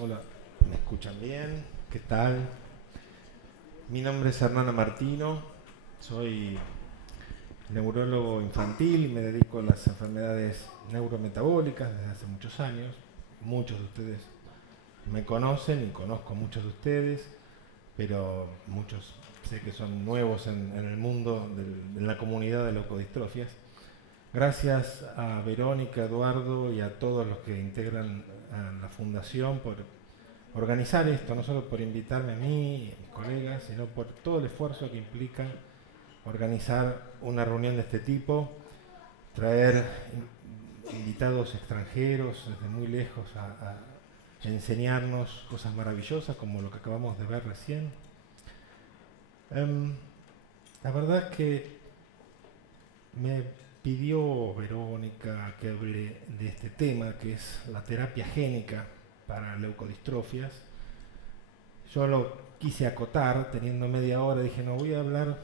Hola, ¿me escuchan bien? ¿Qué tal? Mi nombre es Hernán Martino, soy neurólogo infantil y me dedico a las enfermedades neurometabólicas desde hace muchos años. Muchos de ustedes me conocen y conozco a muchos de ustedes, pero muchos sé que son nuevos en el mundo, en la comunidad de leucodistrofias. Gracias a Verónica, Eduardo y a todos los que integran a la fundación por organizar esto, no solo por invitarme a mí y a mis colegas, sino por todo el esfuerzo que implica organizar una reunión de este tipo, traer invitados extranjeros desde muy lejos a enseñarnos cosas maravillosas como lo que acabamos de ver recién. La verdad es que me pidió Verónica que hable de este tema, que es la terapia génica para leucodistrofias. Yo lo quise acotar, teniendo media hora, dije, no, voy a hablar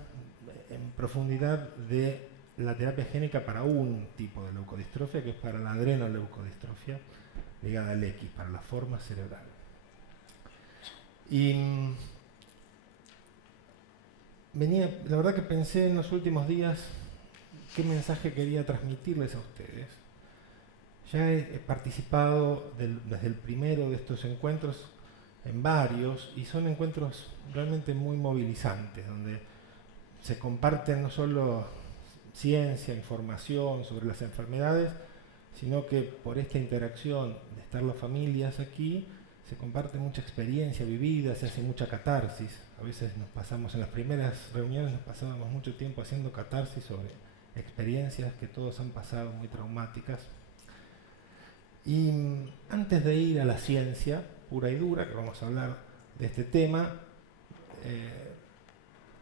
en profundidad de la terapia génica para un tipo de leucodistrofia, que es para la adrenoleucodistrofia, ligada al X, para la forma cerebral. Y la verdad que pensé en los últimos días qué mensaje quería transmitirles a ustedes. Ya he participado desde el primero de estos encuentros en varios, y son encuentros realmente muy movilizantes, donde se comparten no solo ciencia, información sobre las enfermedades, sino que por esta interacción de estar las familias aquí, se comparte mucha experiencia vivida, se hace mucha catarsis. A veces nos pasamos, en las primeras reuniones nos pasábamos mucho tiempo haciendo catarsis sobre experiencias que todos han pasado muy traumáticas. Y antes de ir a la ciencia pura y dura, que vamos a hablar de este tema,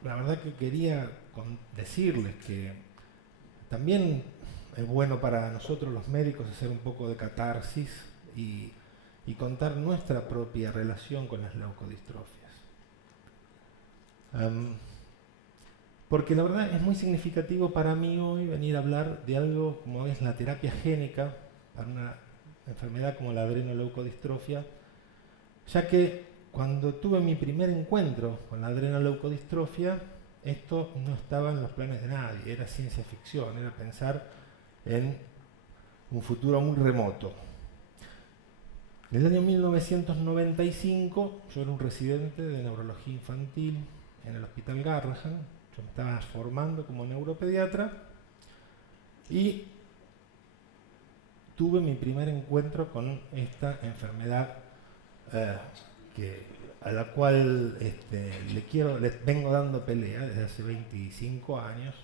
la verdad que quería decirles que también es bueno para nosotros los médicos hacer un poco de catarsis y contar nuestra propia relación con las leucodistrofias. Porque la verdad es muy significativo para mí hoy venir a hablar de algo como es la terapia génica para una enfermedad como la adrenoleucodistrofia, ya que cuando tuve mi primer encuentro con la adrenoleucodistrofia, esto no estaba en los planes de nadie, era ciencia ficción, era pensar en un futuro muy remoto. En el año 1995 yo era un residente de neurología infantil en el Hospital Garrahan, yo me estaba formando como neuropediatra y tuve mi primer encuentro con esta enfermedad a la cual les vengo dando pelea desde hace 25 años.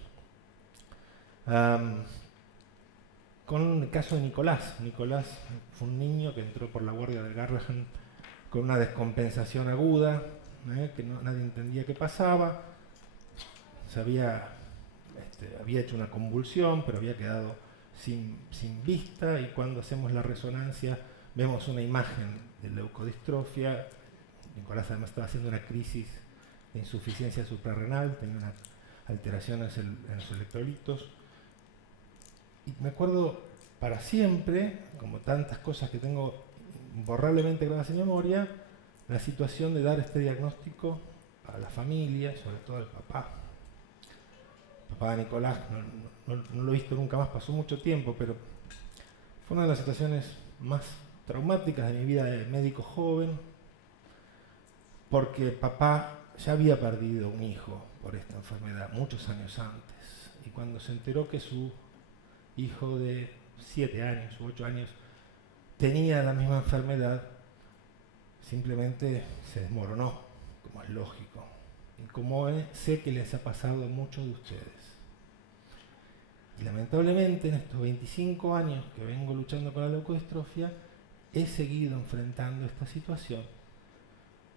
Con el caso de Nicolás. Nicolás fue un niño que entró por la guardia del Garrahan con una descompensación aguda, que nadie entendía qué pasaba. Había hecho una convulsión, pero había quedado sin vista, y cuando hacemos la resonancia vemos una imagen de leucodistrofia. Nicolás además estaba haciendo una crisis de insuficiencia suprarrenal, tenía unas alteraciones en los electrolitos. Y me acuerdo para siempre, como tantas cosas que tengo imborrablemente grabadas en memoria, la situación de dar este diagnóstico a la familia, sobre todo al papá. El papá de Nicolás no lo he visto nunca más, pasó mucho tiempo, pero fue una de las situaciones más traumáticas de mi vida de médico joven, porque papá ya había perdido un hijo por esta enfermedad muchos años antes, y cuando se enteró que su hijo de 7 años u 8 años tenía la misma enfermedad, simplemente se desmoronó, como es lógico, y como sé que les ha pasado a muchos de ustedes. Y lamentablemente en estos 25 años que vengo luchando con la leucodistrofia, he seguido enfrentando esta situación.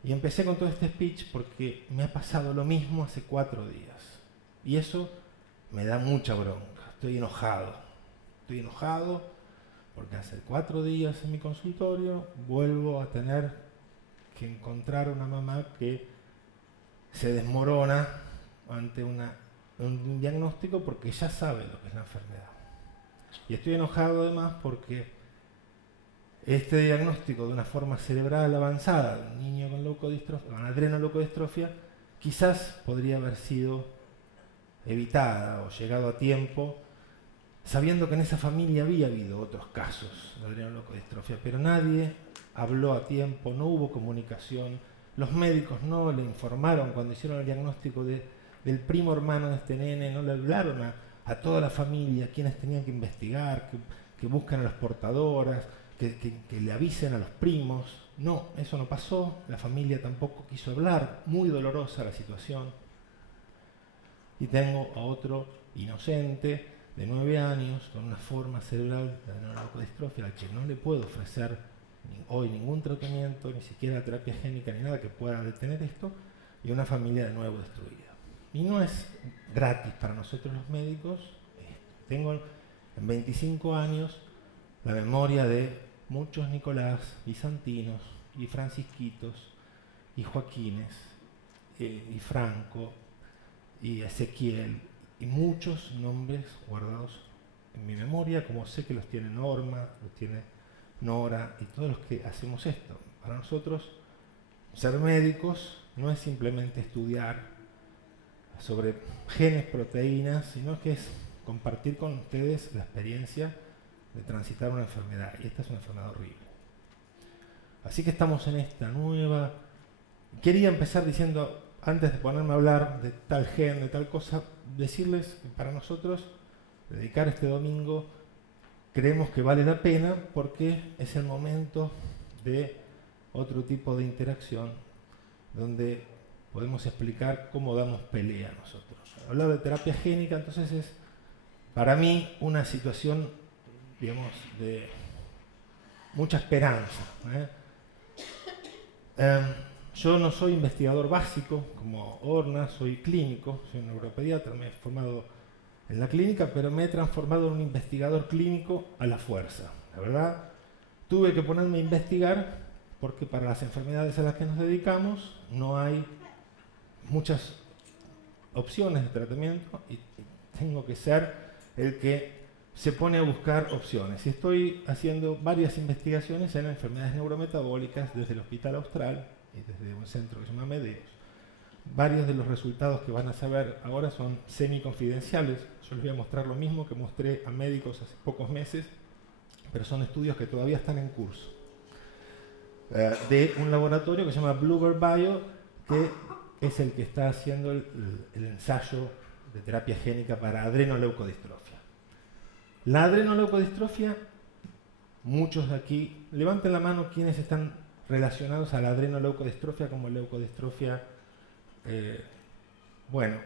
Y empecé con todo este speech porque me ha pasado lo mismo hace 4 días. Y eso me da mucha bronca. Estoy enojado porque hace 4 días en mi consultorio vuelvo a tener que encontrar una mamá que se desmorona ante un diagnóstico porque ya sabe lo que es la enfermedad. Y estoy enojado además porque Este diagnóstico de una forma cerebral avanzada de un niño con adrenoleucodistrofia quizás podría haber sido evitada o llegado a tiempo, sabiendo que en esa familia había habido otros casos de adrenoleucodistrofia, pero nadie habló a tiempo, no hubo comunicación, los médicos no le informaron cuando hicieron el diagnóstico del primo hermano de este nene, no le hablaron a toda la familia, quienes tenían que investigar, que busquen a las portadoras, que le avisen a los primos. No, eso no pasó, la familia tampoco quiso hablar, muy dolorosa la situación. Y tengo a otro inocente de 9 años con una forma cerebral de adrenoleucodistrofia al que no le puedo ofrecer hoy ningún tratamiento, ni siquiera terapia génica ni nada que pueda detener esto, y una familia de nuevo destruida. Y no es gratis para nosotros los médicos. Tengo en 25 años la memoria de muchos Nicolás, bizantinos y francisquitos y Joaquines y Franco y Ezequiel y muchos nombres guardados en mi memoria, como sé que los tiene Norma, los tiene Nora y todos los que hacemos esto. Para nosotros ser médicos no es simplemente estudiar sobre genes, proteínas, sino que es compartir con ustedes la experiencia de transitar una enfermedad, y esta es una enfermedad horrible. Así que estamos en esta nueva... Quería empezar diciendo, antes de ponerme a hablar de tal gen, de tal cosa, decirles que para nosotros dedicar este domingo creemos que vale la pena porque es el momento de otro tipo de interacción donde podemos explicar cómo damos pelea nosotros. Hablar de terapia génica entonces es para mí una situación, digamos, de mucha esperanza. Yo no soy investigador básico como Orna, soy clínico, soy neuropediatra, me he formado en la clínica, pero me he transformado en un investigador clínico a la fuerza. La verdad, tuve que ponerme a investigar porque para las enfermedades a las que nos dedicamos no hay muchas opciones de tratamiento y tengo que ser el que se pone a buscar opciones. Y estoy haciendo varias investigaciones en enfermedades neurometabólicas desde el Hospital Austral y desde un centro que se llama Medeos. Varios de los resultados que van a saber ahora son semi-confidenciales. Yo les voy a mostrar lo mismo que mostré a médicos hace pocos meses, pero son estudios que todavía están en curso. De un laboratorio que se llama Bluebird Bio, que es el que está haciendo el ensayo de terapia génica para adrenoleucodistrofia. La adrenoleucodistrofia, muchos de aquí, levanten la mano quienes están relacionados a la adrenoleucodistrofia como leucodistrofia. Bueno,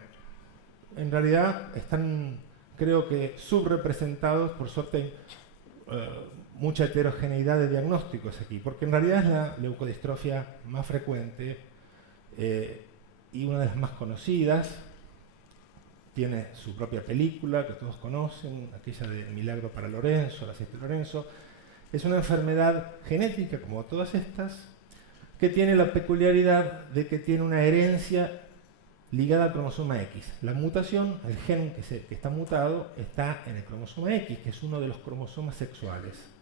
en realidad están, creo que, subrepresentados, por suerte hay mucha heterogeneidad de diagnósticos aquí, porque en realidad es la leucodistrofia más frecuente y una de las más conocidas. Tiene su propia película que todos conocen, aquella de Milagro para Lorenzo, la 6 de Lorenzo. Es una enfermedad genética, como todas estas, que tiene la peculiaridad de que tiene una herencia ligada al cromosoma X. La mutación, el gen que está mutado, está en el cromosoma X, que es uno de los cromosomas sexuales,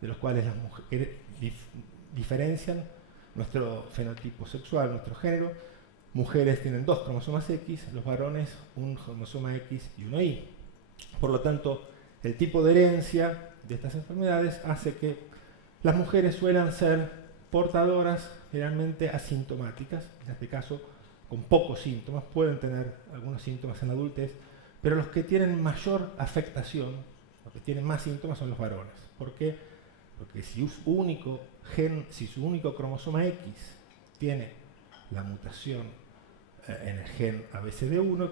de los cuales las mujeres diferencian nuestro fenotipo sexual, nuestro género. Mujeres tienen 2 cromosomas X, los varones un cromosoma X y uno Y. Por lo tanto, el tipo de herencia de estas enfermedades hace que las mujeres suelan ser portadoras generalmente asintomáticas, en este caso con pocos síntomas, pueden tener algunos síntomas en la adultez, pero los que tienen mayor afectación, los que tienen más síntomas son los varones. ¿Por qué? Porque si su único cromosoma X tiene la mutación en el gen ABCD1,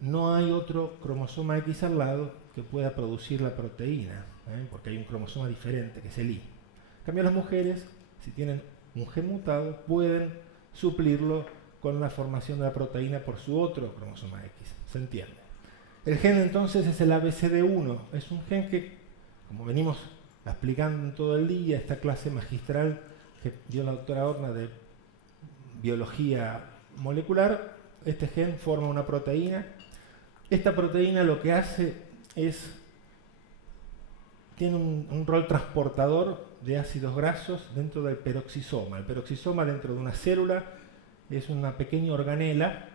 no hay otro cromosoma X al lado que pueda producir la proteína, porque hay un cromosoma diferente, que es el Y. En cambio, las mujeres, si tienen un gen mutado, pueden suplirlo con la formación de la proteína por su otro cromosoma X. ¿Se entiende? El gen entonces es el ABCD1, es un gen que, como venimos explicando en todo el día, esta clase magistral que dio la doctora Orna de biología molecular, este gen forma una proteína. Esta proteína lo que hace es, tiene un rol transportador de ácidos grasos dentro del peroxisoma. El peroxisoma dentro de una célula es una pequeña organela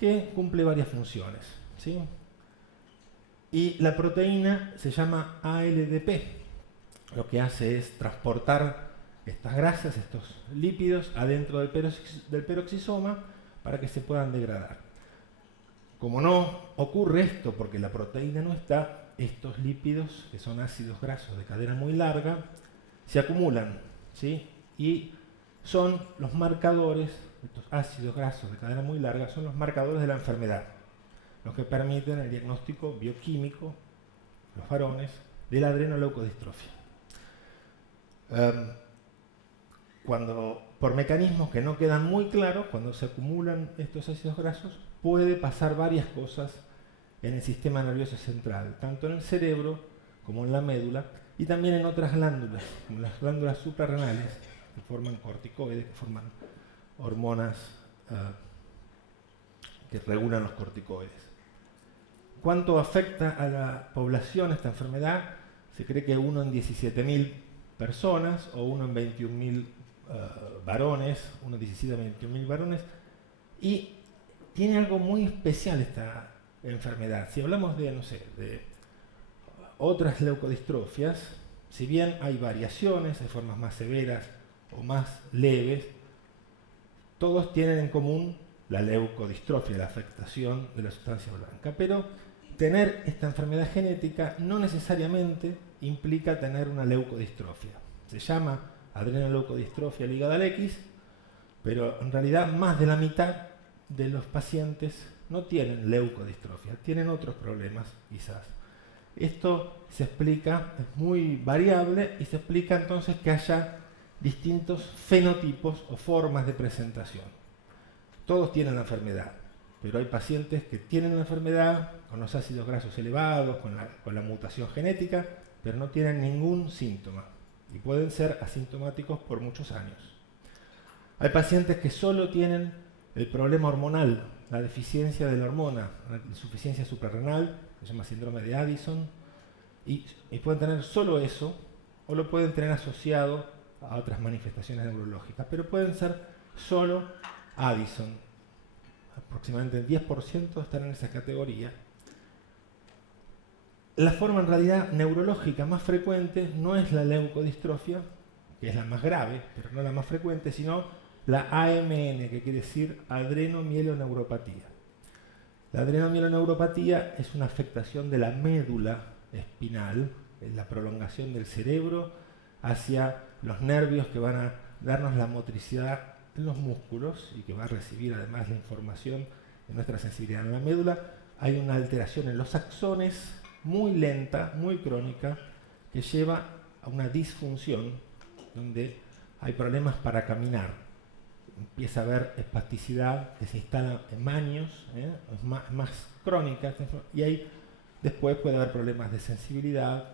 que cumple varias funciones, ¿sí? Y la proteína se llama ALDP. Lo que hace es transportar estas grasas, estos lípidos, adentro del peroxisoma para que se puedan degradar. Como no ocurre esto porque la proteína no está, estos lípidos, que son ácidos grasos de cadena muy larga, se acumulan, ¿sí? Y son los marcadores, estos ácidos grasos de cadena muy larga, son los marcadores de la enfermedad, los que permiten el diagnóstico bioquímico, los varones, de la adrenoleucodistrofia. Cuando, por mecanismos que no quedan muy claros, cuando se acumulan estos ácidos grasos, puede pasar varias cosas en el sistema nervioso central, tanto en el cerebro como en la médula, y también en otras glándulas, como las glándulas suprarrenales, que forman corticoides, que forman hormonas que regulan los corticoides. ¿Cuánto afecta a la población esta enfermedad? Se cree que 1 en 17.000 personas o 1 en 21.000 varones, 1 en 17 a 21.000 varones, y tiene algo muy especial esta enfermedad. Si hablamos de, no sé, de otras leucodistrofias, si bien hay variaciones, hay formas más severas o más leves, todos tienen en común la leucodistrofia, la afectación de la sustancia blanca, pero tener esta enfermedad genética no necesariamente implica tener una leucodistrofia. Se llama adrenoleucodistrofia ligada al X, pero en realidad más de la mitad de los pacientes no tienen leucodistrofia, tienen otros problemas quizás. Esto se explica, es muy variable, y se explica entonces que haya distintos fenotipos o formas de presentación. Todos tienen la enfermedad, pero hay pacientes que tienen la enfermedad con los ácidos grasos elevados, con la mutación genética, pero no tienen ningún síntoma y pueden ser asintomáticos por muchos años. Hay pacientes que solo tienen el problema hormonal, la deficiencia de la hormona, la insuficiencia suprarrenal, que se llama síndrome de Addison, y pueden tener solo eso, o lo pueden tener asociado a otras manifestaciones neurológicas, pero pueden ser solo Addison. Aproximadamente el 10% están en esa categoría. La forma en realidad neurológica más frecuente no es la leucodistrofia, que es la más grave, pero no la más frecuente, sino la AMN, que quiere decir adrenomieloneuropatía. La adrenomieloneuropatía es una afectación de la médula espinal, es la prolongación del cerebro hacia los nervios que van a darnos la motricidad en los músculos y que va a recibir además la información de nuestra sensibilidad. En la médula hay una alteración en los axones muy lenta, muy crónica, que lleva a una disfunción donde hay problemas para caminar. Empieza a haber espasticidad que se instala en años, es más crónica, y ahí después puede haber problemas de sensibilidad,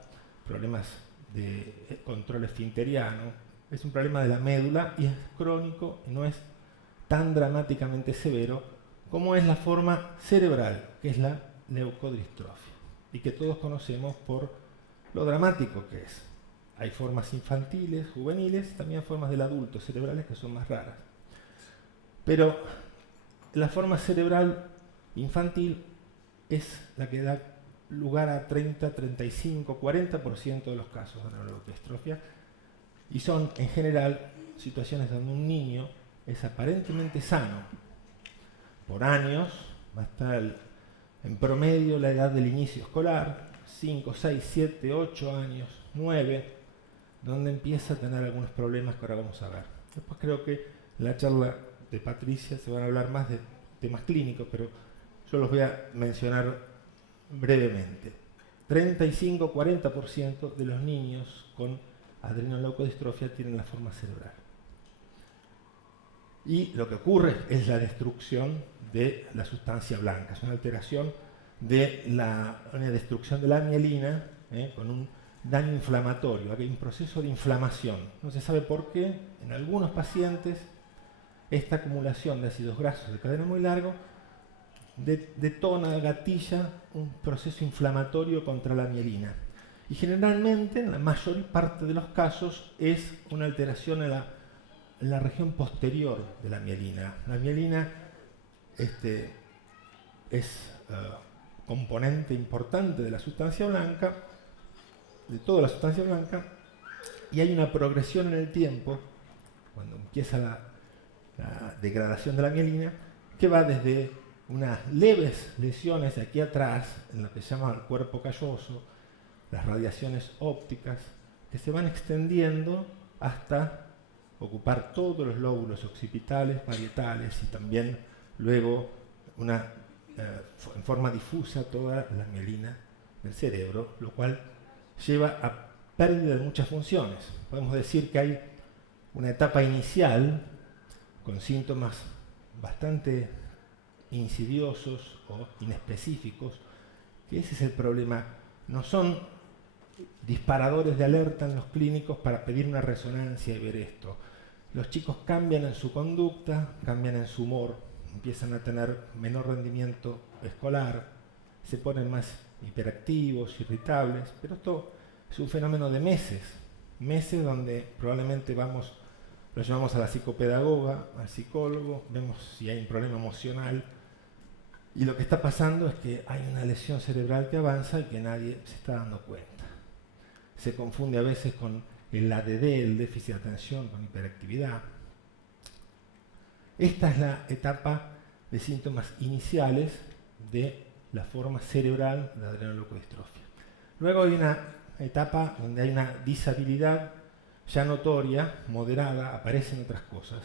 problemas de control esfinteriano. Es un problema de la médula y es crónico y no es tan dramáticamente severo como es la forma cerebral, que es la leucodistrofia, y que todos conocemos por lo dramático que es. Hay formas infantiles, juveniles, también formas del adulto cerebrales que son más raras. Pero la forma cerebral infantil es la que da lugar a 30, 35, 40% de los casos de leucodistrofia, y son en general situaciones donde un niño es aparentemente sano por años, hasta en promedio la edad del inicio escolar, 5, 6, 7, 8 años, 9, donde empieza a tener algunos problemas que ahora vamos a ver. Después creo que en la charla de Patricia se van a hablar más de temas clínicos, pero yo los voy a mencionar brevemente. 35-40% de los niños con adrenoleucodistrofia tienen la forma cerebral. Y lo que ocurre es la destrucción de la sustancia blanca, es una alteración de una destrucción de la mielina con un daño inflamatorio, hay un proceso de inflamación. No se sabe por qué, en algunos pacientes esta acumulación de ácidos grasos de cadena muy largo detona, gatilla un proceso inflamatorio contra la mielina. Y generalmente, en la mayor parte de los casos, es una alteración en la región posterior de la mielina. La mielina es componente importante de la sustancia blanca, de toda la sustancia blanca, y hay una progresión en el tiempo, cuando empieza la degradación de la mielina, que va desde unas leves lesiones de aquí atrás, en lo que se llama el cuerpo calloso, las radiaciones ópticas, que se van extendiendo hasta ocupar todos los lóbulos occipitales, parietales y también luego en forma difusa toda la mielina del cerebro, lo cual lleva a pérdida de muchas funciones. Podemos decir que hay una etapa inicial con síntomas bastante insidiosos o inespecíficos, que ese es el problema. No son disparadores de alerta en los clínicos para pedir una resonancia y ver esto. Los chicos cambian en su conducta, cambian en su humor, empiezan a tener menor rendimiento escolar, se ponen más hiperactivos, irritables, pero esto es un fenómeno de meses donde probablemente lo llevamos a la psicopedagoga, al psicólogo, vemos si hay un problema emocional, y lo que está pasando es que hay una lesión cerebral que avanza y que nadie se está dando cuenta. Se confunde a veces con el ADD, el déficit de atención, con hiperactividad. Esta es la etapa de síntomas iniciales de la forma cerebral de adrenoleucodistrofia. Luego hay una etapa donde hay una disabilidad ya notoria, moderada, aparecen otras cosas.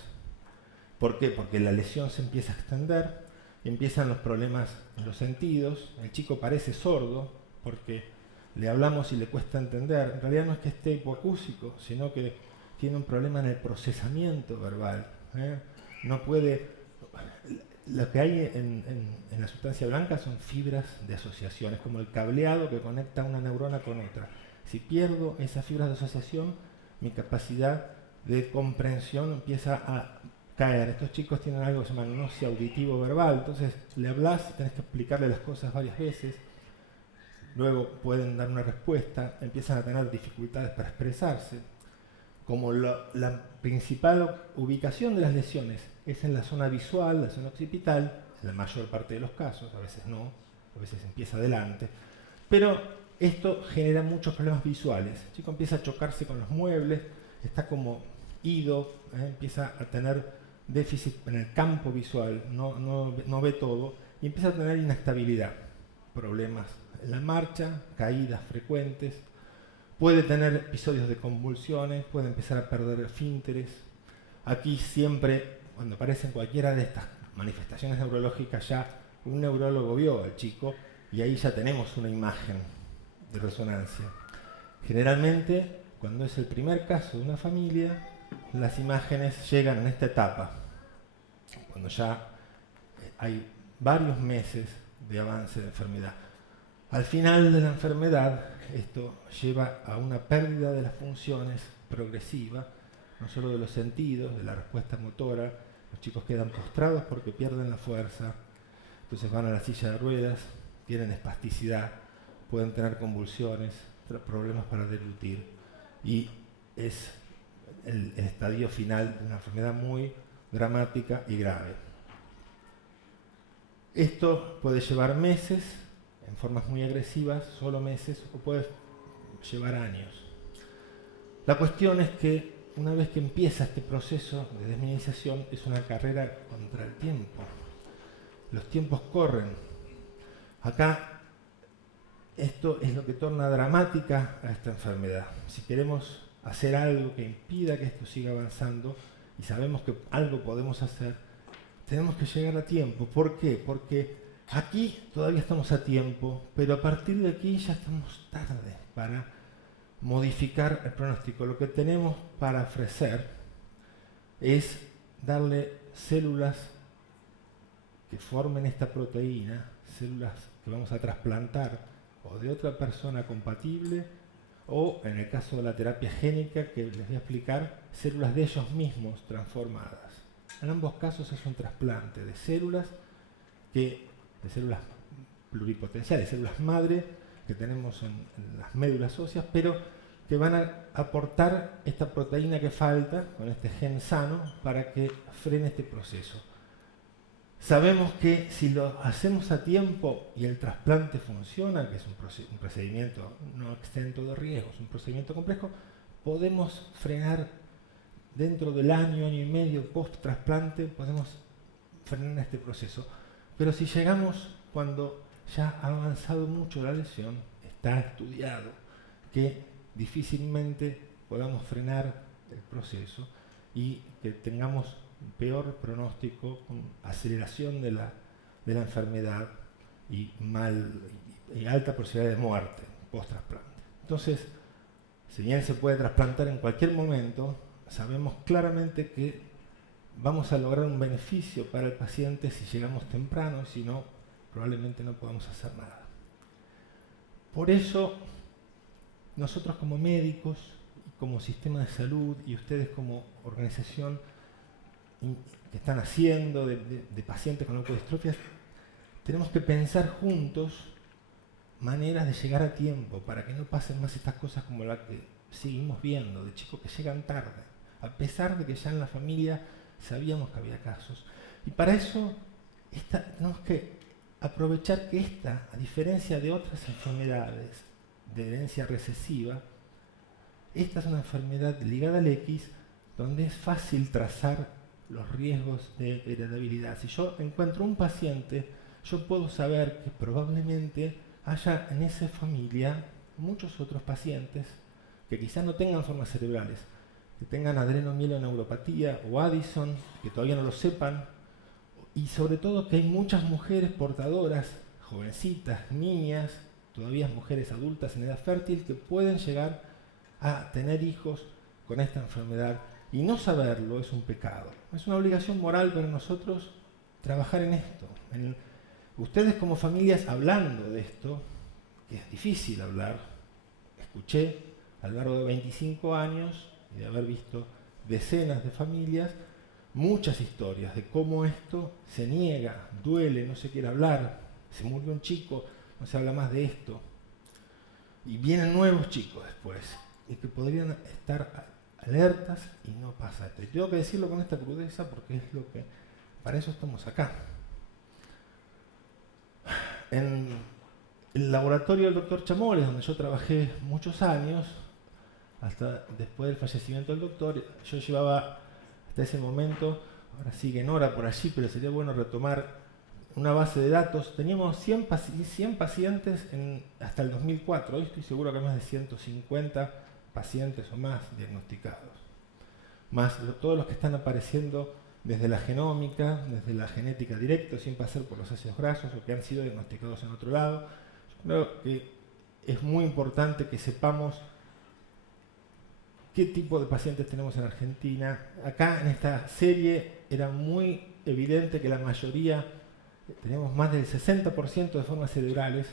¿Por qué? Porque la lesión se empieza a extender, empiezan los problemas en los sentidos, el chico parece sordo porque le hablamos y le cuesta entender. En realidad no es que esté hipoacúsico, sino que tiene un problema en el procesamiento verbal. No puede... Lo que hay en la sustancia blanca son fibras de asociación, es como el cableado que conecta una neurona con otra. Si pierdo esas fibras de asociación, mi capacidad de comprensión empieza a caer. Estos chicos tienen algo que se llama gnosia auditivo verbal, entonces le hablas y tenés que explicarle las cosas varias veces, luego pueden dar una respuesta, empiezan a tener dificultades para expresarse. Como la principal ubicación de las lesiones es en la zona visual, la zona occipital, en la mayor parte de los casos, a veces no, a veces empieza adelante, pero esto genera muchos problemas visuales. El chico empieza a chocarse con los muebles, está como ido, empieza a tener déficit en el campo visual, no ve todo, y empieza a tener inestabilidad, problemas en la marcha, caídas frecuentes, puede tener episodios de convulsiones, puede empezar a perder esfínteres. Aquí siempre, cuando aparecen cualquiera de estas manifestaciones neurológicas, ya un neurólogo vio al chico y ahí ya tenemos una imagen de resonancia. Generalmente, cuando es el primer caso de una familia, las imágenes llegan en esta etapa, cuando ya hay varios meses de avance de enfermedad. Al final de la enfermedad, esto lleva a una pérdida de las funciones progresiva, no solo de los sentidos, de la respuesta motora. Los chicos quedan postrados porque pierden la fuerza, entonces van a la silla de ruedas, tienen espasticidad, pueden tener convulsiones, problemas para deglutir, y es el estadio final de una enfermedad muy dramática y grave. Esto puede llevar meses, en formas muy agresivas, solo meses, o puede llevar años. La cuestión es que una vez que empieza este proceso de desmineralización, es una carrera contra el tiempo. Los tiempos corren. Acá, esto es lo que torna dramática a esta enfermedad. Si queremos hacer algo que impida que esto siga avanzando, y sabemos que algo podemos hacer, tenemos que llegar a tiempo. ¿Por qué? Porque aquí todavía estamos a tiempo, pero a partir de aquí ya estamos tarde para modificar el pronóstico. Lo que tenemos para ofrecer es darle células que formen esta proteína, células que vamos a trasplantar o de otra persona compatible, o en el caso de la terapia génica, que les voy a explicar, células de ellos mismos transformadas. En ambos casos es un trasplante de células pluripotenciales, células madre, que tenemos en las médulas óseas, pero que van a aportar esta proteína que falta, con este gen sano, para que frene este proceso. Sabemos que si lo hacemos a tiempo y el trasplante funciona, que es un procedimiento no exento de riesgos, un procedimiento complejo, podemos frenar dentro del año y medio post-trasplante, podemos frenar este proceso. Pero si llegamos cuando ya ha avanzado mucho la lesión, está estudiado que difícilmente podamos frenar el proceso y que tengamos peor pronóstico, con aceleración de la enfermedad y alta posibilidad de muerte post-trasplante. Entonces, si bien se puede trasplantar en cualquier momento, sabemos claramente que vamos a lograr un beneficio para el paciente si llegamos temprano, si no, probablemente no podamos hacer nada. Por eso, nosotros como médicos, como sistema de salud y ustedes como organización que están haciendo de pacientes con leucodistrofias, tenemos que pensar juntos maneras de llegar a tiempo para que no pasen más estas cosas como la que seguimos viendo, de chicos que llegan tarde, a pesar de que ya en la familia sabíamos que había casos. Y para eso tenemos que aprovechar que esta, a diferencia de otras enfermedades de herencia recesiva, esta es una enfermedad ligada al X, donde es fácil trazar los riesgos de heredabilidad. Si yo encuentro un paciente, yo puedo saber que probablemente haya en esa familia muchos otros pacientes que quizás no tengan formas cerebrales, que tengan adrenomielineuropatía o Addison, que todavía no lo sepan, y sobre todo que hay muchas mujeres portadoras, jovencitas, niñas, todavía mujeres adultas en edad fértil, que pueden llegar a tener hijos con esta enfermedad. Y no saberlo es un pecado. Es una obligación moral para nosotros trabajar en esto. Ustedes como familias hablando de esto, que es difícil hablar, escuché a lo largo de 25 años y de haber visto decenas de familias, muchas historias de cómo esto se niega, duele, no se quiere hablar, se murió un chico, no se habla más de esto. Y vienen nuevos chicos después, y que podrían estar alertas y no pasa esto. Y tengo que decirlo con esta crudeza porque es lo que, para eso estamos acá. En el laboratorio del doctor Chamoles, donde yo trabajé muchos años, hasta después del fallecimiento del doctor, yo llevaba hasta ese momento, ahora sigue Nora por allí, pero sería bueno retomar una base de datos. Teníamos 100 pacientes hasta el 2004, hoy estoy seguro que hay más de 150 pacientes o más diagnosticados, más todos los que están apareciendo desde la genómica, desde la genética directa, sin pasar por los ácidos grasos o que han sido diagnosticados en otro lado. Yo creo que es muy importante que sepamos qué tipo de pacientes tenemos en Argentina. Acá en esta serie era muy evidente que la mayoría, teníamos más del 60% de formas cerebrales.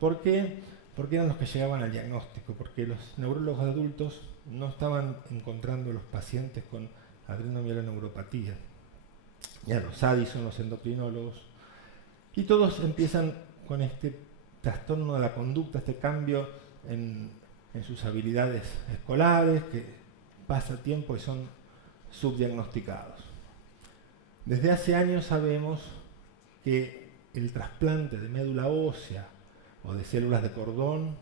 ¿Por qué? Porque eran los que llegaban al diagnóstico, porque los neurólogos adultos no estaban encontrando los pacientes con adrenomielineuropatía. Ya los Addison, los endocrinólogos, y todos empiezan con este trastorno de la conducta, este cambio en sus habilidades escolares, que pasa tiempo y son subdiagnosticados. Desde hace años sabemos que el trasplante de médula ósea o de células de cordón,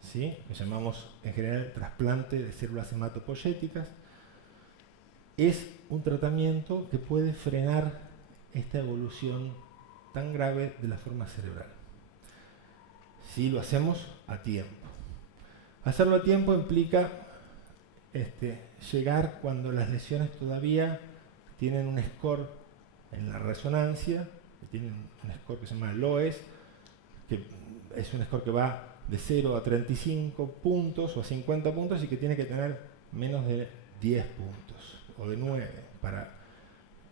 ¿sí?, que llamamos en general trasplante de células hematopoyéticas, es un tratamiento que puede frenar esta evolución tan grave de la forma cerebral, si lo hacemos a tiempo. Hacerlo a tiempo implica llegar cuando las lesiones todavía tienen un score en la resonancia, que tienen un score que se llama LOES, que es un score que va de 0 a 35 puntos o a 50 puntos y que tiene que tener menos de 10 puntos o de 9 para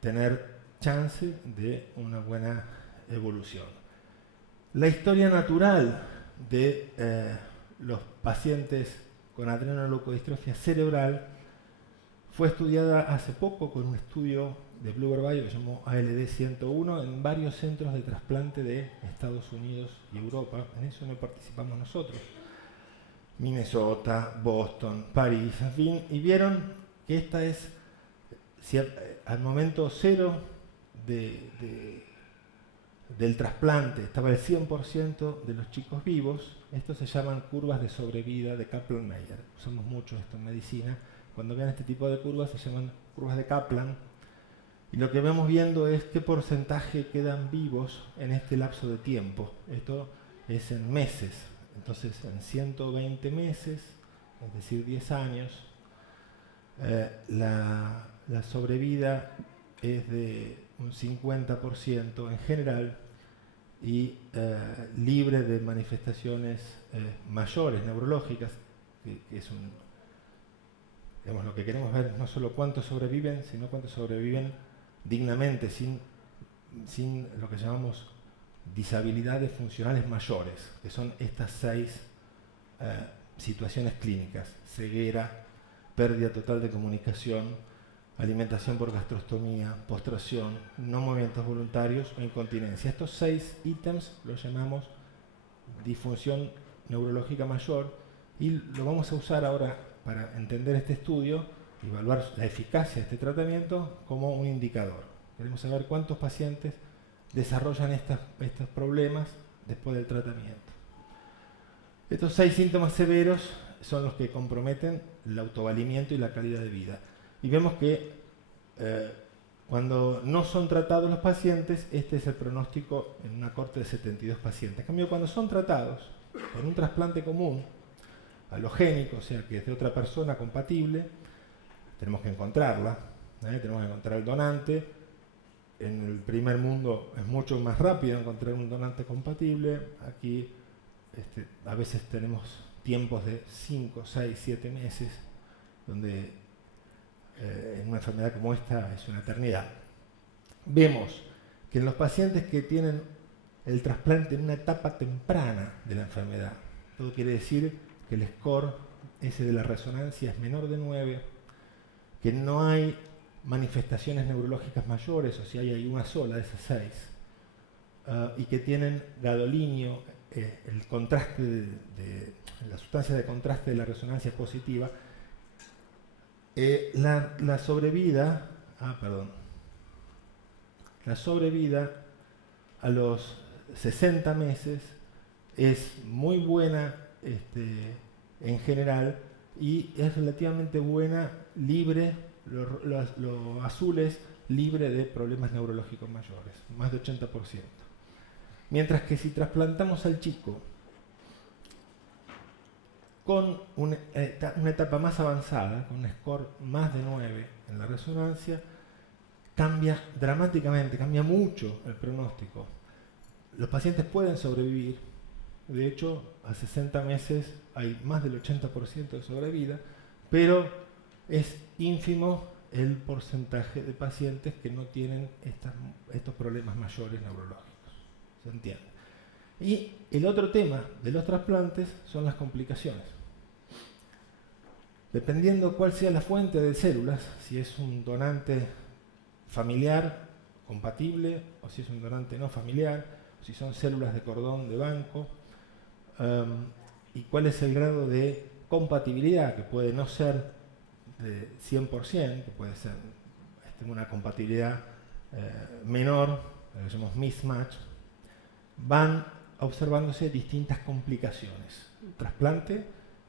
tener chance de una buena evolución. La historia natural de los pacientes con adrenoleucodistrofia cerebral Fue estudiada hace poco con un estudio de Bluebird Bio que se llamó ALD 101 en varios centros de trasplante de Estados Unidos y Europa. En eso no participamos nosotros. Minnesota, Boston, París, en fin, y vieron que esta es, si al momento cero del trasplante estaba el 100% de los chicos vivos. Estos se llaman curvas de sobrevida de Kaplan-Meier. Usamos mucho esto en medicina. Cuando vean este tipo de curvas se llaman curvas de Kaplan. Y lo que vamos viendo es qué porcentaje quedan vivos en este lapso de tiempo. Esto es en meses. Entonces, en 120 meses, es decir, 10 años, la sobrevida es de un 50% en general y libre de manifestaciones mayores, neurológicas, que es digamos, lo que queremos ver no solo cuántos sobreviven, sino cuántos sobreviven dignamente, sin lo que llamamos disabilidades funcionales mayores, que son estas 6 situaciones clínicas: ceguera, pérdida total de comunicación, alimentación por gastrostomía, postración, no movimientos voluntarios o incontinencia. Estos 6 ítems los llamamos disfunción neurológica mayor y lo vamos a usar ahora para entender este estudio y evaluar la eficacia de este tratamiento como un indicador. Queremos saber cuántos pacientes desarrollan estos problemas después del tratamiento. Estos 6 síntomas severos son los que comprometen el autovalimiento y la calidad de vida. Y vemos que cuando no son tratados los pacientes, este es el pronóstico en una corte de 72 pacientes. En cambio, cuando son tratados con un trasplante común, alogénico, o sea que es de otra persona compatible, tenemos que encontrarla, tenemos que encontrar el donante. En el primer mundo es mucho más rápido encontrar un donante compatible. Aquí a veces tenemos tiempos de 5, 6, 7 meses, donde en una enfermedad como esta es una eternidad. Vemos que en los pacientes que tienen el trasplante en una etapa temprana de la enfermedad, todo quiere decir que el score ese de la resonancia es menor de 9, que no hay manifestaciones neurológicas mayores, o si hay una sola de esas 6, y que tienen gadolinio, el contraste la sustancia de contraste de la resonancia positiva, la sobrevida a los 60 meses es muy buena en general y es relativamente buena, libre, lo azul es libre de problemas neurológicos mayores, más de 80%. Mientras que si trasplantamos al chico con una etapa más avanzada, con un score más de 9 en la resonancia, cambia dramáticamente, cambia mucho el pronóstico. Los pacientes pueden sobrevivir, de hecho a 60 meses hay más del 80% de sobrevida, pero es ínfimo el porcentaje de pacientes que no tienen estos problemas mayores neurológicos. ¿Se entiende? Y el otro tema de los trasplantes son las complicaciones. Dependiendo cuál sea la fuente de células, si es un donante familiar compatible o si es un donante no familiar, si son células de cordón de banco, y cuál es el grado de compatibilidad, que puede no ser de 100%, que puede ser una compatibilidad menor, lo que llamamos mismatch, van observándose distintas complicaciones. El trasplante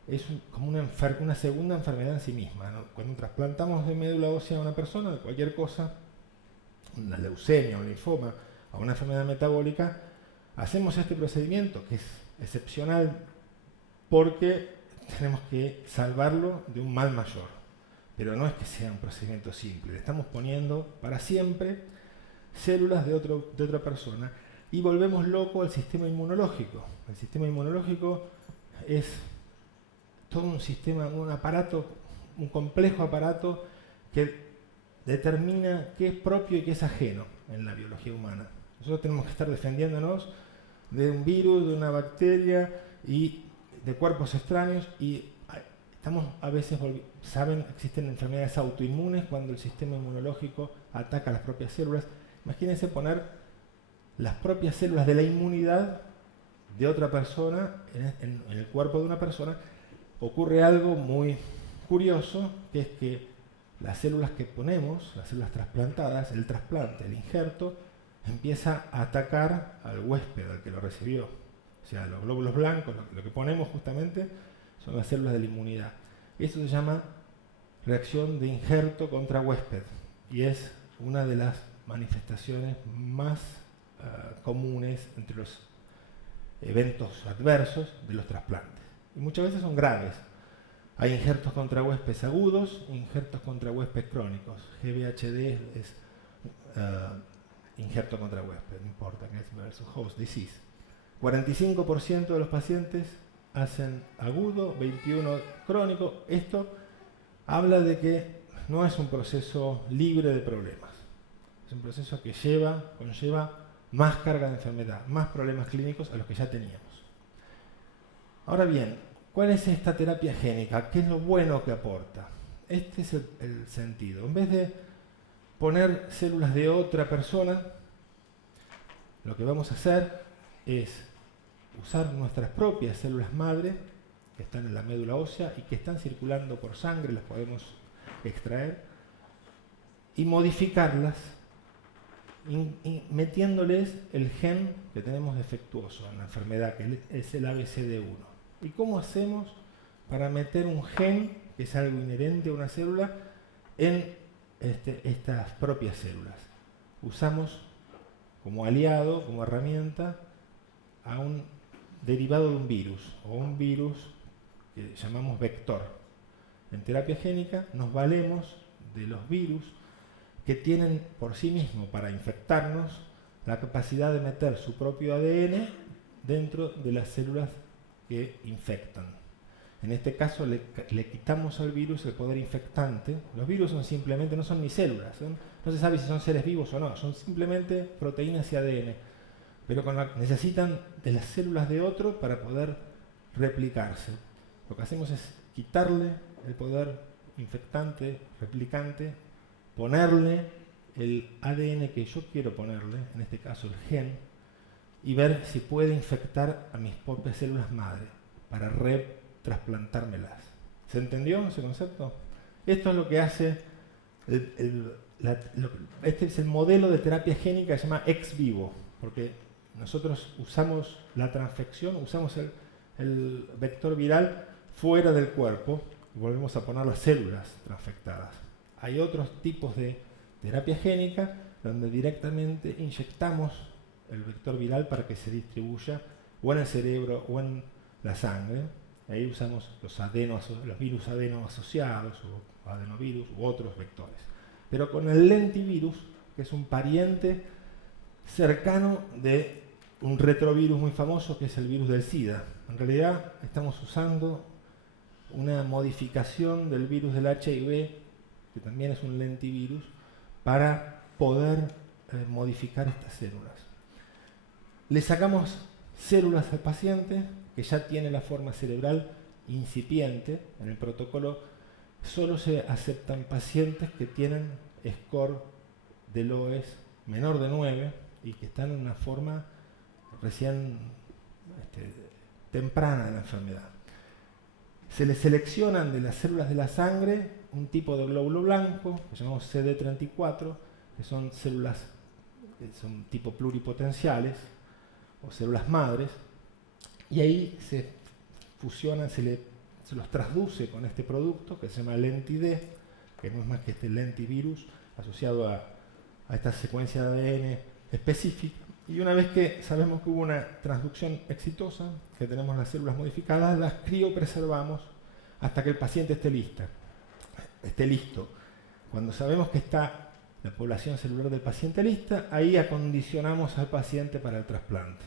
es como una segunda enfermedad en sí misma, ¿no? Cuando trasplantamos de médula ósea a una persona, de cualquier cosa, una leucemia, un linfoma, a una enfermedad metabólica, hacemos este procedimiento que es excepcional porque tenemos que salvarlo de un mal mayor. Pero no es que sea un procedimiento simple, le estamos poniendo para siempre células de otra persona y volvemos loco al sistema inmunológico. El sistema inmunológico es todo un sistema, un aparato, un complejo aparato que determina qué es propio y qué es ajeno en la biología humana. Nosotros tenemos que estar defendiéndonos de un virus, de una bacteria y de cuerpos extraños, y a veces, saben, existen enfermedades autoinmunes cuando el sistema inmunológico ataca las propias células. Imagínense poner las propias células de la inmunidad de otra persona en el cuerpo de una persona. Ocurre algo muy curioso, que es que las células que ponemos, las células trasplantadas, el trasplante, el injerto, empieza a atacar al huésped, al que lo recibió. O sea, los glóbulos blancos, lo que ponemos justamente, son las células de la inmunidad. Eso se llama reacción de injerto contra huésped y es una de las manifestaciones más comunes entre los eventos adversos de los trasplantes. Y muchas veces son graves. Hay injertos contra huéspedes agudos e injertos contra huéspedes crónicos. GVHD es injerto contra huésped, no importa, que es versus host disease. 45% de los pacientes hacen agudo, 21% crónico. Esto habla de que no es un proceso libre de problemas. Es un proceso que conlleva más carga de enfermedad, más problemas clínicos a los que ya teníamos. Ahora bien, ¿cuál es esta terapia génica? ¿Qué es lo bueno que aporta? Este es el sentido. En vez de poner células de otra persona, lo que vamos a hacer es usar nuestras propias células madre, que están en la médula ósea y que están circulando por sangre, las podemos extraer, y modificarlas, metiéndoles el gen que tenemos defectuoso en la enfermedad, que es el ABCD1. ¿Y cómo hacemos para meter un gen, que es algo inherente a una célula, en estas propias células? Usamos como aliado, como herramienta, a un derivado de un virus, o un virus que llamamos vector. En terapia génica nos valemos de los virus que tienen por sí mismos, para infectarnos, la capacidad de meter su propio ADN dentro de las células que infectan. En este caso le quitamos al virus el poder infectante. Los virus son simplemente, no son ni células, no se sabe si son seres vivos o no, son simplemente proteínas y ADN, pero necesitan de las células de otro para poder replicarse. Lo que hacemos es quitarle el poder infectante, replicante, ponerle el ADN que yo quiero ponerle, en este caso el gen, y ver si puede infectar a mis propias células madre para retrasplantármelas. ¿Se entendió ese concepto? Esto es lo que hace, este es el modelo de terapia génica que se llama ex vivo, porque nosotros usamos la transfección, usamos el vector viral fuera del cuerpo y volvemos a poner las células transfectadas. Hay otros tipos de terapia génica donde directamente inyectamos el vector viral para que se distribuya o en el cerebro o en la sangre. Ahí usamos los virus adeno asociados o adenovirus u otros vectores. Pero con el lentivirus, que es un pariente cercano de un retrovirus muy famoso que es el virus del SIDA. En realidad estamos usando una modificación del virus del HIV, que también es un lentivirus, para poder modificar estas células. Le sacamos células al paciente que ya tiene la forma cerebral incipiente. En el protocolo solo se aceptan pacientes que tienen score de LOES menor de 9 y que están en una forma recién temprana de la enfermedad. Se les seleccionan de las células de la sangre un tipo de glóbulo blanco, que llamamos CD34, que son células que son tipo pluripotenciales, o células madres, y ahí se fusionan, se los transduce con este producto que se llama LentiD, que no es más que este lentivirus asociado a esta secuencia de ADN específica. Y una vez que sabemos que hubo una transducción exitosa, que tenemos las células modificadas, las criopreservamos hasta que el paciente esté listo. Cuando sabemos que está la población celular del paciente lista, ahí acondicionamos al paciente para el trasplante.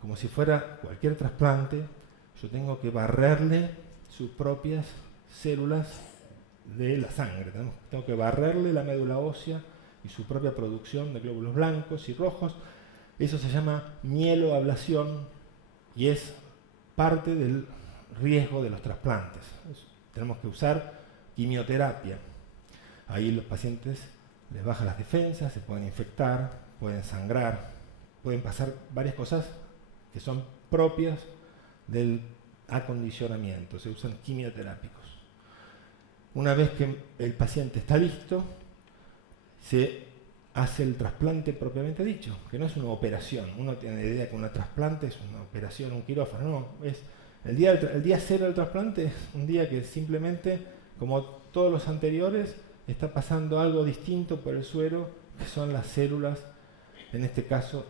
Como si fuera cualquier trasplante, yo tengo que barrerle sus propias células de la sangre. Tengo que barrerle la médula ósea y su propia producción de glóbulos blancos y rojos. Eso se llama mieloablación y es parte del riesgo de los trasplantes. Tenemos que usar quimioterapia. Ahí los pacientes les bajan las defensas, se pueden infectar, pueden sangrar, pueden pasar varias cosas que son propias del acondicionamiento, se usan quimioterápicos. Una vez que el paciente está listo, se hace el trasplante propiamente dicho, que no es una operación. Uno tiene la idea que un trasplante es una operación, un quirófano. No, es el día cero del trasplante es un día que simplemente, como todos los anteriores, está pasando algo distinto por el suero, que son las células, en este caso,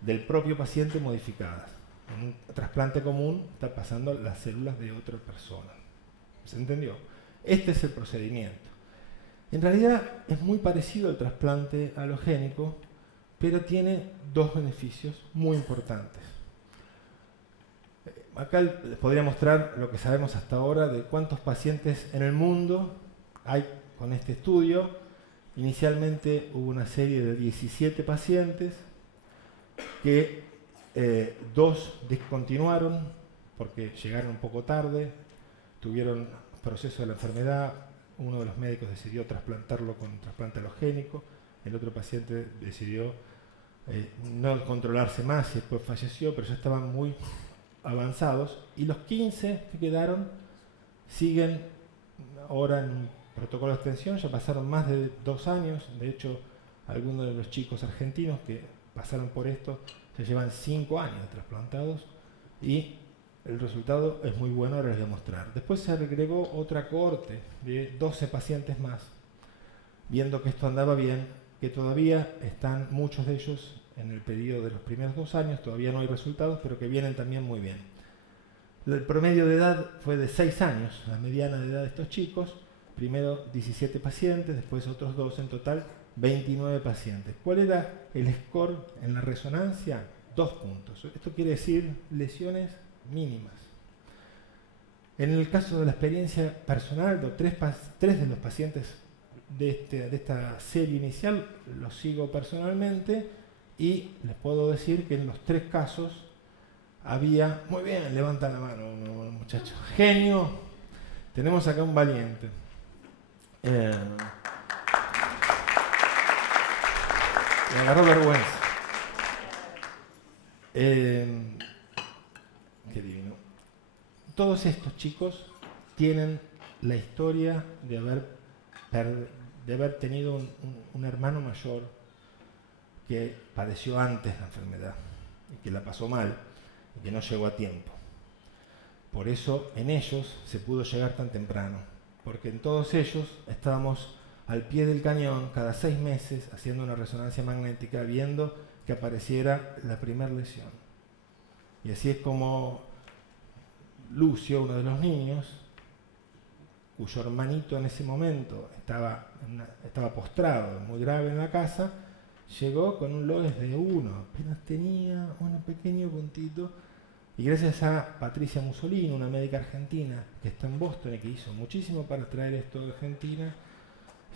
del propio paciente modificadas. En un trasplante común está pasando las células de otra persona. ¿Se entendió? Este es el procedimiento. En realidad es muy parecido al trasplante halogénico, pero tiene dos beneficios muy importantes. Acá les podría mostrar lo que sabemos hasta ahora de cuántos pacientes en el mundo hay con este estudio. Inicialmente hubo una serie de 17 pacientes que 2 discontinuaron porque llegaron un poco tarde, tuvieron proceso de la enfermedad. Uno de los médicos decidió trasplantarlo con trasplante halogénico, el otro paciente decidió no controlarse más y después falleció, pero ya estaban muy avanzados. Y los 15 que quedaron siguen ahora en un protocolo de extensión, ya pasaron más de 2 años. De hecho, algunos de los chicos argentinos que pasaron por esto ya llevan 5 años trasplantados y el resultado es muy bueno, ahora les voy a mostrar. Después se agregó otra cohorte de 12 pacientes más, viendo que esto andaba bien, que todavía están muchos de ellos en el periodo de los primeros 2 años, todavía no hay resultados, pero que vienen también muy bien. El promedio de edad fue de 6 años, la mediana de edad de estos chicos, primero 17 pacientes, después otros 2, en total 29 pacientes. ¿Cuál era el score en la resonancia? 2 puntos. Esto quiere decir lesiones mínimas. En el caso de la experiencia personal, 3 de los pacientes de esta serie inicial los sigo personalmente y les puedo decir que en los 3 casos había... Muy bien, levantan la mano, muchachos. Genio. Tenemos acá un valiente. Me agarró vergüenza. Qué divino. Todos estos chicos tienen la historia de haber tenido un hermano mayor que padeció antes la enfermedad y que la pasó mal y que no llegó a tiempo. Por eso en ellos se pudo llegar tan temprano, porque en todos ellos estábamos al pie del cañón cada 6 meses haciendo una resonancia magnética, viendo que apareciera la primera lesión. Y así es como Lucio, uno de los niños, cuyo hermanito en ese momento estaba postrado, muy grave en la casa, llegó con un LOES de 1, apenas tenía un pequeño puntito, y gracias a Patricia Mussolini, una médica argentina que está en Boston y que hizo muchísimo para traer esto de Argentina,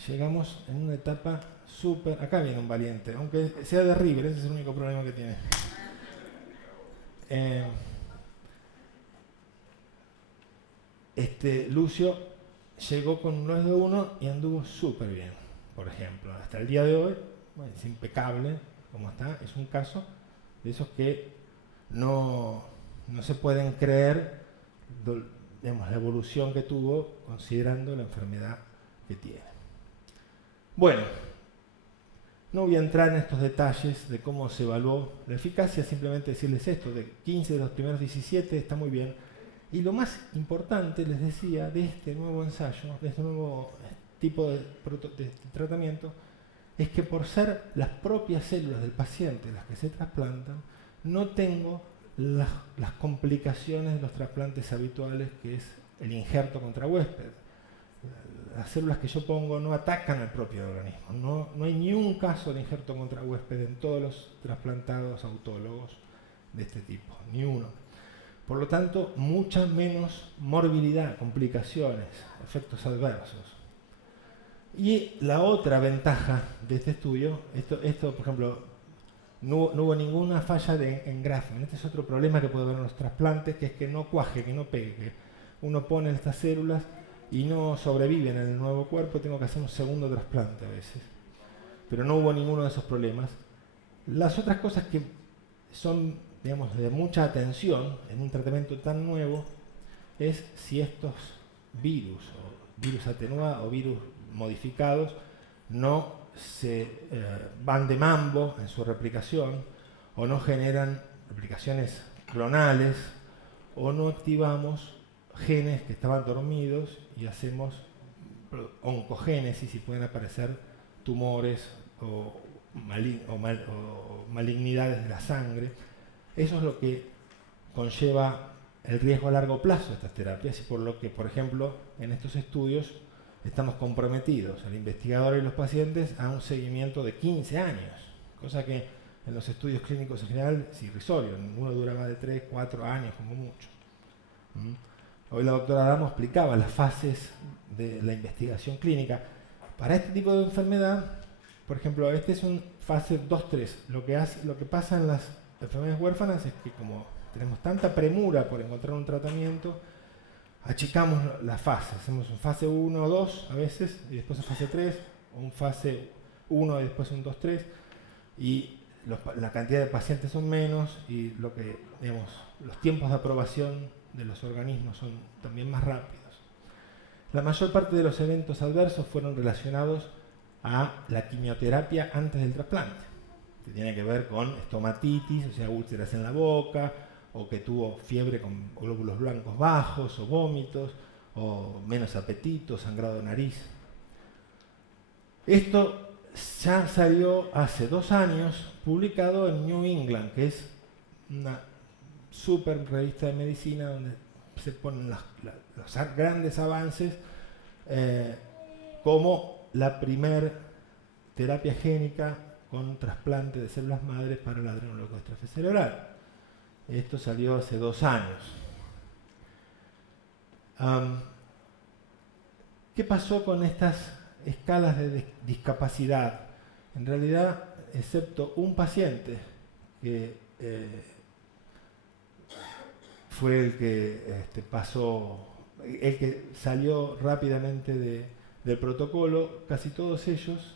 llegamos en una etapa súper... Acá viene un valiente, aunque sea de River, ese es el único problema que tiene. Lucio llegó con un LOES de 1 y anduvo súper bien, por ejemplo. Hasta el día de hoy, bueno, es impecable como está. Es un caso de esos que no se pueden creer, digamos, la evolución que tuvo considerando la enfermedad que tiene. Bueno, no voy a entrar en estos detalles de cómo se evaluó la eficacia, simplemente decirles esto, de 15 de los primeros 17 está muy bien. Y lo más importante, les decía, de este nuevo ensayo, de este nuevo tipo de tratamiento, es que por ser las propias células del paciente las que se trasplantan, no tengo las complicaciones de los trasplantes habituales, que es el injerto contra huésped. Las células que yo pongo no atacan al propio organismo. No hay ni un caso de injerto contra huésped en todos los trasplantados autólogos de este tipo, ni uno. Por lo tanto, mucha menos morbilidad, complicaciones, efectos adversos. Y la otra ventaja de este estudio, esto por ejemplo, no hubo ninguna falla en engraftment. Este es otro problema que puede haber en los trasplantes, que es que no cuaje, que no pegue. uno pone estas células y no sobreviven en el nuevo cuerpo, tengo que hacer un segundo trasplante a veces. Pero no hubo ninguno de esos problemas. Las otras cosas que son, digamos, de mucha atención en un tratamiento tan nuevo es si estos virus, o virus atenuados o virus modificados, no se van de mambo en su replicación, o no generan replicaciones clonales, o no activamos genes que estaban dormidos y hacemos oncogénesis y pueden aparecer tumores o malignidades de la sangre. Eso es lo que conlleva el riesgo a largo plazo de estas terapias y por lo que, por ejemplo, en estos estudios estamos comprometidos, el investigador y los pacientes, a un seguimiento de 15 años, cosa que en los estudios clínicos en general es irrisorio, ninguno dura más de 3, 4 años como mucho. Hoy la doctora Adamo explicaba las fases de la investigación clínica. Para este tipo de enfermedad, por ejemplo, este es un fase 2-3. Lo que pasa en las enfermedades huérfanas es que como tenemos tanta premura por encontrar un tratamiento, achicamos las fases. Hacemos un fase 1 o 2 a veces, y después un fase 3, o un fase 1 y después un 2-3, y la cantidad de pacientes son menos, y digamos, los tiempos de aprobación de los organismos son también más rápidos. La mayor parte de los eventos adversos fueron relacionados a la quimioterapia antes del trasplante, que tiene que ver con estomatitis, o sea, úlceras en la boca, o que tuvo fiebre con glóbulos blancos bajos, o vómitos, o menos apetito, sangrado de nariz. Esto ya salió hace 2 años, publicado en New England, que es una super revista de medicina donde se ponen los grandes avances, como la primer terapia génica con trasplante de células madres para la adrenoleucoestrofia cerebral. Esto salió hace 2 años. ¿Qué pasó con estas escalas de discapacidad? En realidad, excepto un paciente que fue el que el que salió rápidamente del protocolo, casi todos ellos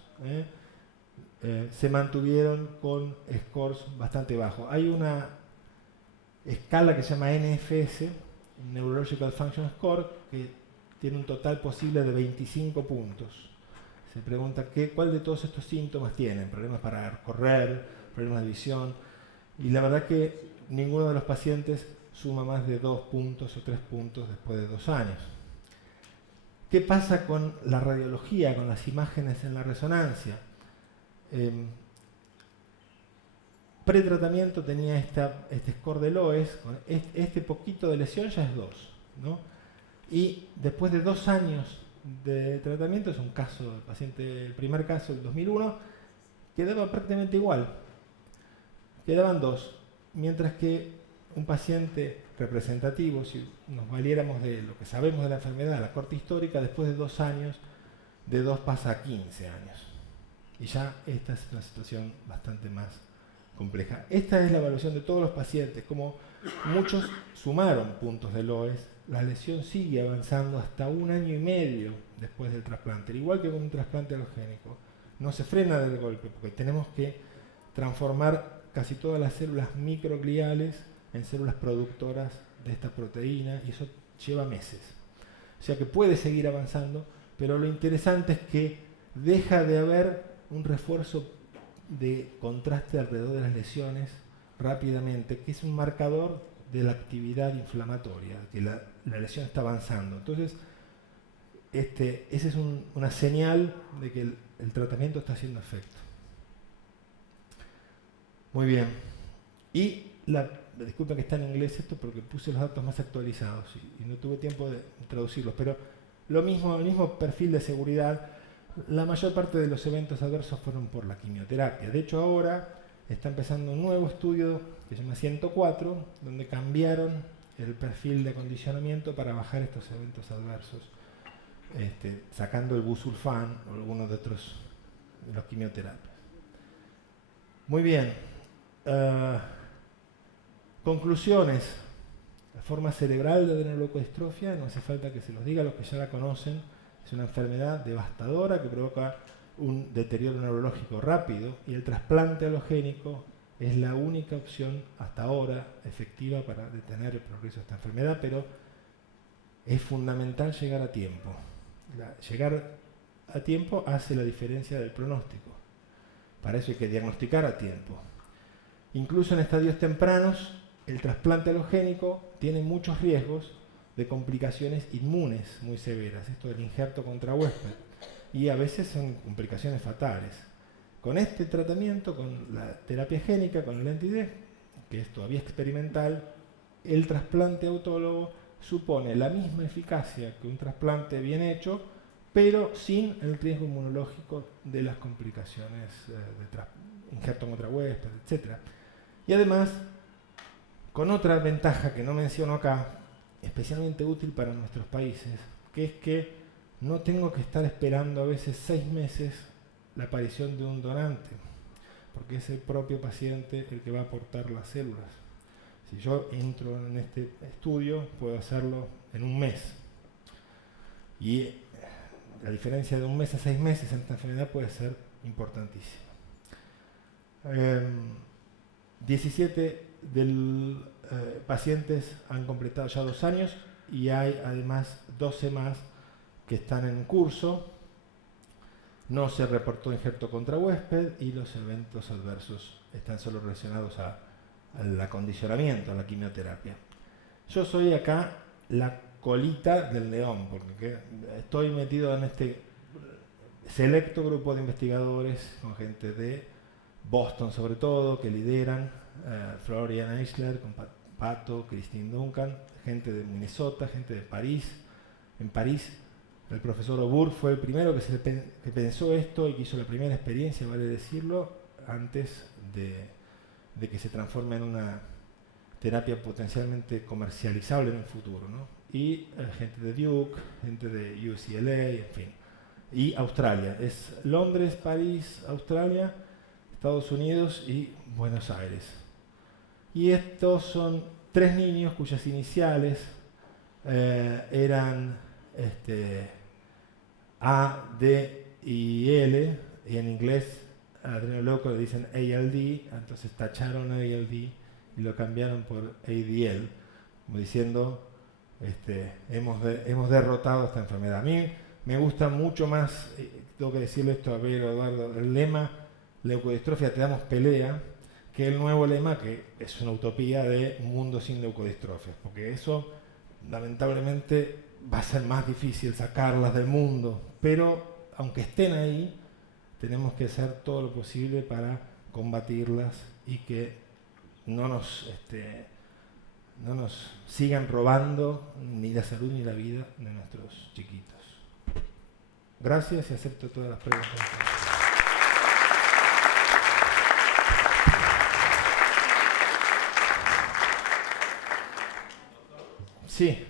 se mantuvieron con scores bastante bajos. Hay una escala que se llama NFS, Neurological Function Score, que tiene un total posible de 25 puntos. Se pregunta cuál de todos estos síntomas tienen, problemas para correr, problemas de visión, y la verdad que ninguno de los pacientes suma más de 2 puntos o 3 puntos después de 2 años. ¿Qué pasa con la radiología, con las imágenes en la resonancia? Pretratamiento tenía este score de Loess, con este poquito de lesión ya es 2, ¿no? Y después de 2 años de tratamiento, es un caso del paciente, el primer caso del 2001, quedaba prácticamente igual, quedaban 2, mientras que un paciente representativo, si nos valiéramos de lo que sabemos de la enfermedad, la corte histórica, después de 2 años, de 2 pasa a 15 años. Y ya esta es una situación bastante más compleja. Esta es la evaluación de todos los pacientes. Como muchos sumaron puntos de Loess, la lesión sigue avanzando hasta 1 año y medio después del trasplante. Igual que con un trasplante alogénico, no se frena del golpe, porque tenemos que transformar casi todas las células microgliales en células productoras de esta proteína, y eso lleva meses. O sea que puede seguir avanzando, pero lo interesante es que deja de haber un refuerzo de contraste alrededor de las lesiones rápidamente, que es un marcador de la actividad inflamatoria, que la lesión está avanzando. Entonces, esa es una señal de que el tratamiento está haciendo efecto. Muy bien. Y disculpen que está en inglés esto porque puse los datos más actualizados y no tuve tiempo de traducirlos, pero el mismo perfil de seguridad. La mayor parte de los eventos adversos fueron por la quimioterapia. De hecho, ahora está empezando un nuevo estudio que se llama 104, donde cambiaron el perfil de acondicionamiento para bajar estos eventos adversos, sacando el busulfán o algunos de otros de las quimioterapias. Muy bien. Conclusiones. La forma cerebral de adrenoleucodistrofia, no hace falta que se los diga a los que ya la conocen, es una enfermedad devastadora que provoca un deterioro neurológico rápido, y el trasplante alogénico es la única opción hasta ahora efectiva para detener el progreso de esta enfermedad, pero es fundamental llegar a tiempo. Llegar a tiempo hace la diferencia del pronóstico. Para eso hay que diagnosticar a tiempo. Incluso en estadios tempranos, el trasplante alogénico tiene muchos riesgos de complicaciones inmunes muy severas, esto del injerto contra huésped, y a veces son complicaciones fatales. Con este tratamiento, con la terapia génica, con el anti-D, que es todavía experimental, el trasplante autólogo supone la misma eficacia que un trasplante bien hecho, pero sin el riesgo inmunológico de las complicaciones de injerto contra huésped, etc. Y además, con otra ventaja que no menciono acá, especialmente útil para nuestros países, que es que no tengo que estar esperando a veces 6 meses la aparición de un donante, porque es el propio paciente el que va a aportar las células. Si yo entro en este estudio, puedo hacerlo en un mes. Y la diferencia de un mes a 6 meses en esta enfermedad puede ser importantísima. 17 pacientes han completado ya 2 años y hay además 12 más que están en curso. No se reportó injerto contra huésped y los eventos adversos están solo relacionados al acondicionamiento, a la quimioterapia. Yo soy acá la colita del león, porque estoy metido en este selecto grupo de investigadores, con gente de Boston sobre todo, que lideran, Florian Eichler, con Pato, Christine Duncan, gente de Minnesota, gente de París. En París, el profesor Aubour fue el primero que pensó esto y que hizo la primera experiencia, vale decirlo, antes de que se transforme en una terapia potencialmente comercializable en el futuro, ¿no? Y gente de Duke, gente de UCLA, en fin. Y Australia, es Londres, París, Australia, Estados Unidos y Buenos Aires. Y estos son 3 niños cuyas iniciales eran A, D y L, y en inglés adrenoleuco le dicen ALD, entonces tacharon ALD y lo cambiaron por ADL, como diciendo hemos derrotado esta enfermedad. A mí me gusta mucho más, tengo que decirle esto a Vero, Eduardo, el lema leucodistrofia te damos pelea, que el nuevo lema que es una utopía de un mundo sin leucodistrofias, porque eso lamentablemente va a ser más difícil sacarlas del mundo, pero aunque estén ahí, tenemos que hacer todo lo posible para combatirlas y que no nos sigan robando ni la salud ni la vida de nuestros chiquitos. Gracias y acepto todas las preguntas. Sí.